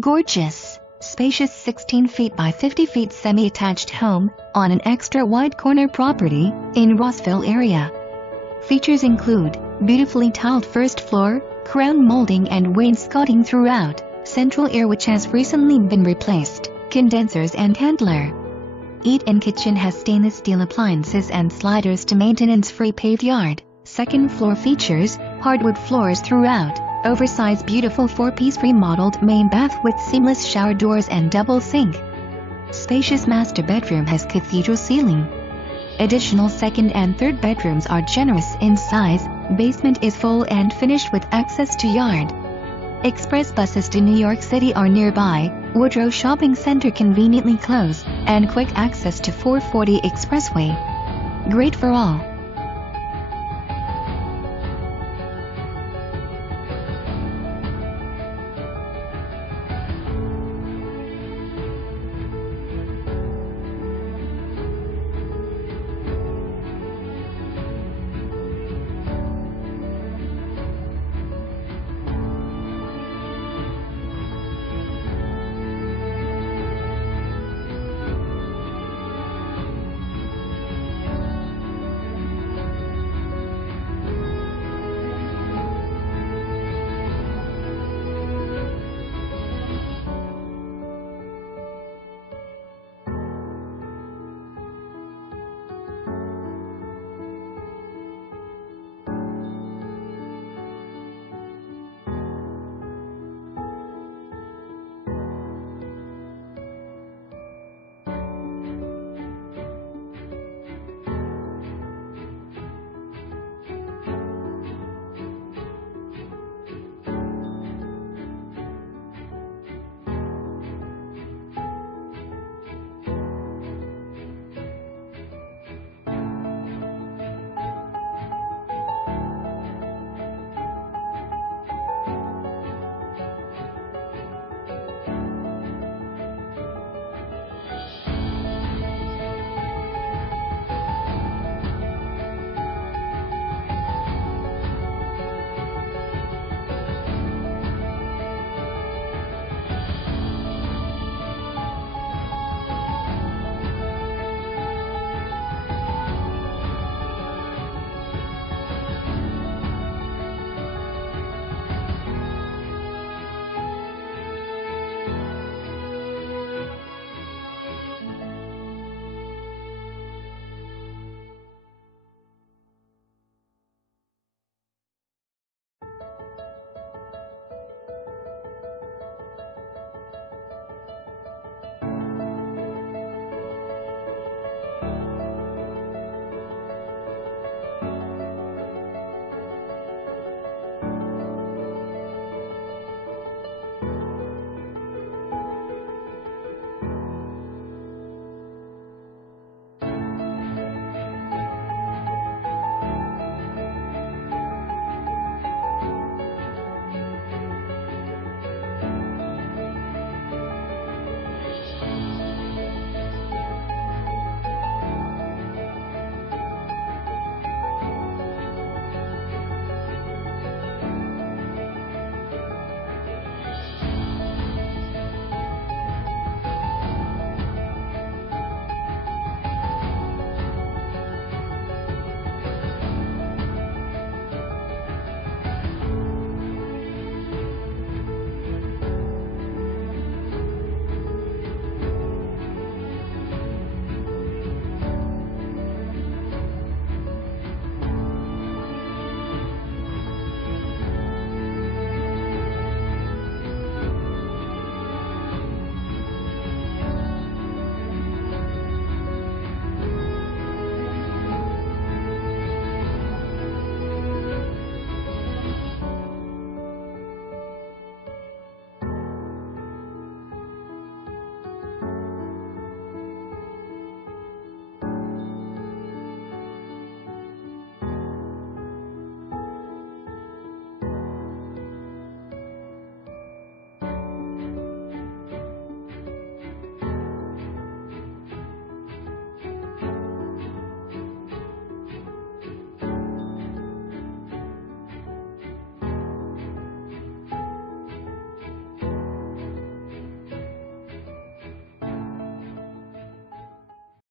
Gorgeous, spacious 16 feet by 50 feet semi-attached home on an extra wide corner property in Rossville area. Features include beautifully tiled first floor, crown molding and wainscoting throughout, central air which has recently been replaced, condensers and handler. Eat-in kitchen has stainless steel appliances and sliders to maintenance-free paved yard. Second floor features hardwood floors throughout, oversized beautiful 4-piece remodeled main bath with seamless shower doors and double sink. Spacious master bedroom has cathedral ceiling. Additional second and third bedrooms are generous in size. Basement is full and finished with access to yard. Express buses to New York City are nearby. Woodrow Shopping Center conveniently close, and quick access to 440 Expressway. Great for all.